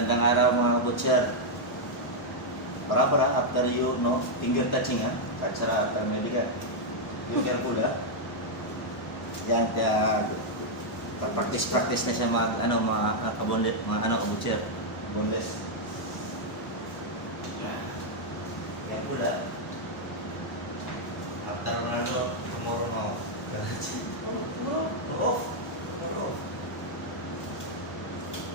Magandang araw mga kabutcher. Para after you finger touching Katsara after medical. You careful Yan kaya practice na siya mga kabondet, mga kabutcher. Boneless. Careful After tomorrow now. Off.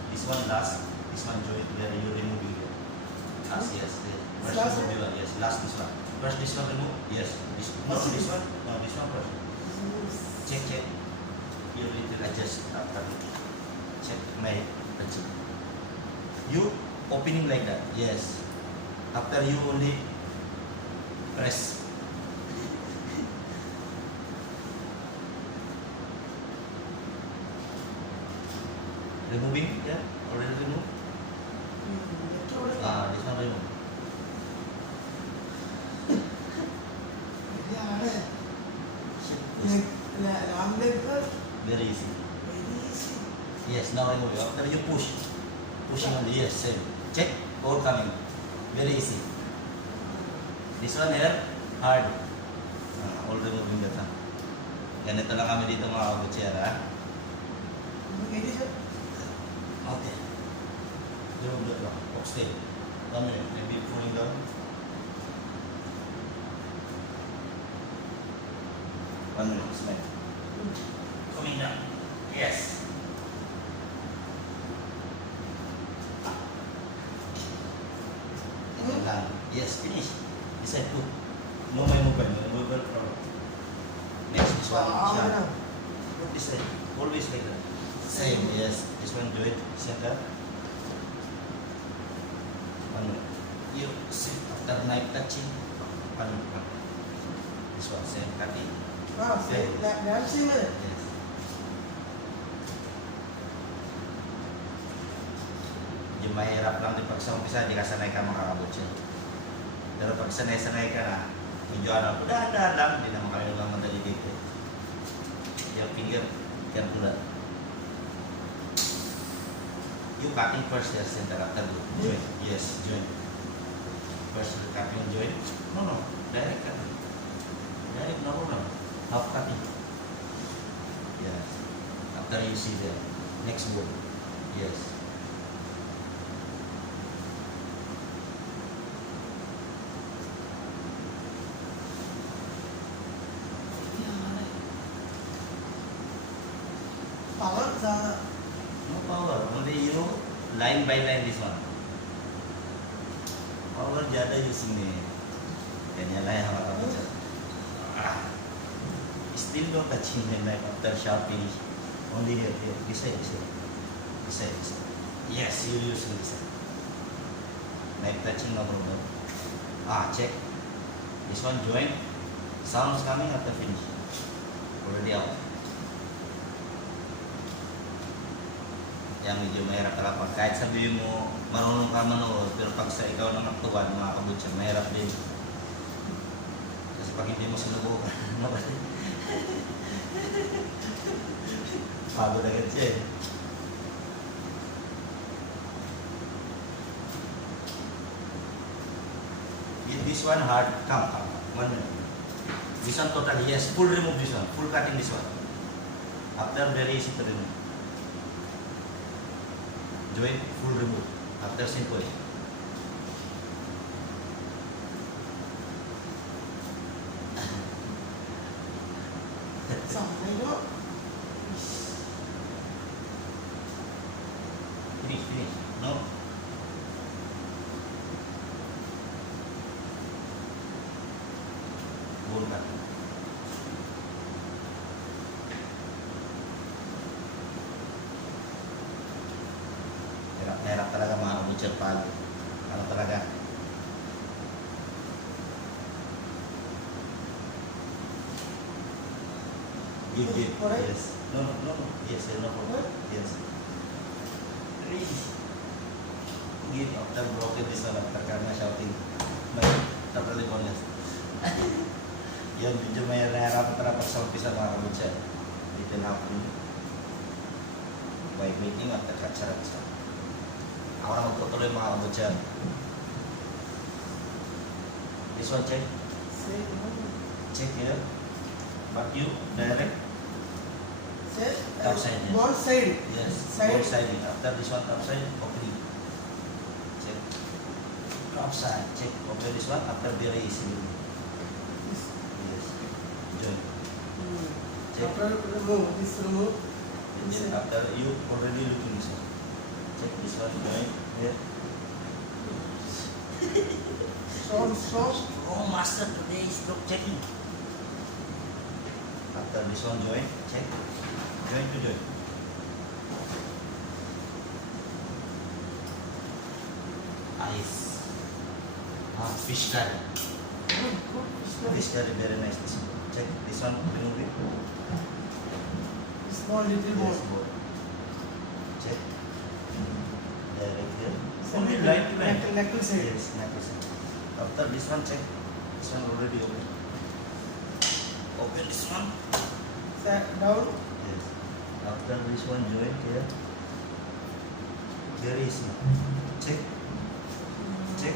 This one last, this one joint where you removing it. Yes. First Last remove one, yes. Last this one. First this one remove. Yes. This one. No, this one first. Check. You need to adjust after. Check my adjust. You opening like that. Yes. After you only press. Removing, yeah? Already remove? This one remove. Very easy. Yes, now remove. After you pushing on the yes, same. Check, all coming. Very easy. This one here, hard. All removing that. Ganito lang kami dito mga kabutcher, Okay. Remove that one. Stay. 1 minute. Maybe pulling down. One minute. Smile. Coming down. Yes. Yes, finish. This side put. No my mobile. No mobile problem. Next this one. Put this side. Always like that. Same. Yes. This one do it. Center. One minute. You sit after knife touching. One minute. This one same cutting. Yes. Yung mahirap lang din pag sa umpisa, di ka sanay ka makakabutsin. Pero pag sanay-sanay ka na, medyo dahan-dahan lang, hindi naman kami lang madali dito. Yung finger, yan pula. You cutting first, yes, center after joint. Yes, joint. First cutting joint. No, direct cutting. Direct, no problem. Half cutting. Yes. After you see the next bone. Yes. No power, only you line by line this one. Power ज़्यादा using नहीं है lah yang orang baca. Still don't touching the knife after sharp finish. Only here, this side. Yes, you using this side. Knife touching no problem. Check. This one joint. Sounds coming after finish. Already out. Yang medyo mahirap talaga. Kahit sabihin mo marunong ka manood, pero pag sa ikaw na magtuwan, mga kabutcher, mahirap din. Kasi pag hindi mo sinubukan, pagod agad siya This one hard, come. 1 minute. This one totally, yes, full remove this one, full cutting this one. After very easy to remove. Joint full remove after simple. Finish. No. Bone cut. Merah talaga mga kabutcher pag talaga. Give. Yes. No. Yes, no problem. Yes. Give after broken this one after karena shouting. May totally bonus. Yan, medyo may nahirapan talaga sa umpisa mga kabutcher. Dito na ako. By meeting after katsara. Ako na magtutuloy mga kabutyan. This one check. Side. Check here. But you direct. Side. Outside, yes. Ball side. Yes. Side. Both side. After this one upside, opening. Check. Upside. Check. Open this one. After very easy. Yes. Join. Check. After remove, this remove. And then after you already looking this one. Check this one. Join. Here. Strong. Oh, master today is stroke checking. After this one, join. Check. Join to join. Ice. Fish curry. Fish curry, very nice. This one. Check. This one, remove it. Small little ball. Yes, ball. Check. Direct here. Only line to line. Knuckle side. Yes, knuckle side. After this one, check. This one already open. Open this one. Side down. Yes. After this one, join here. Very easy. Check. Check.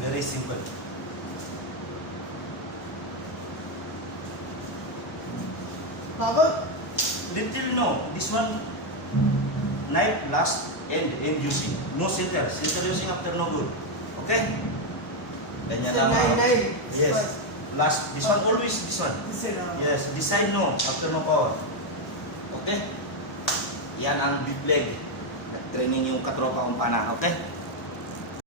Very simple. Power. Little no. This one knife last end using. No center. Center using after no good. Okay? Ganyan lang. Nine. Yes. Last. This one always this one. This side. Yes. This side no. After no power. Okay? Yan ang big leg. Training yung katropa kong pana. Okay?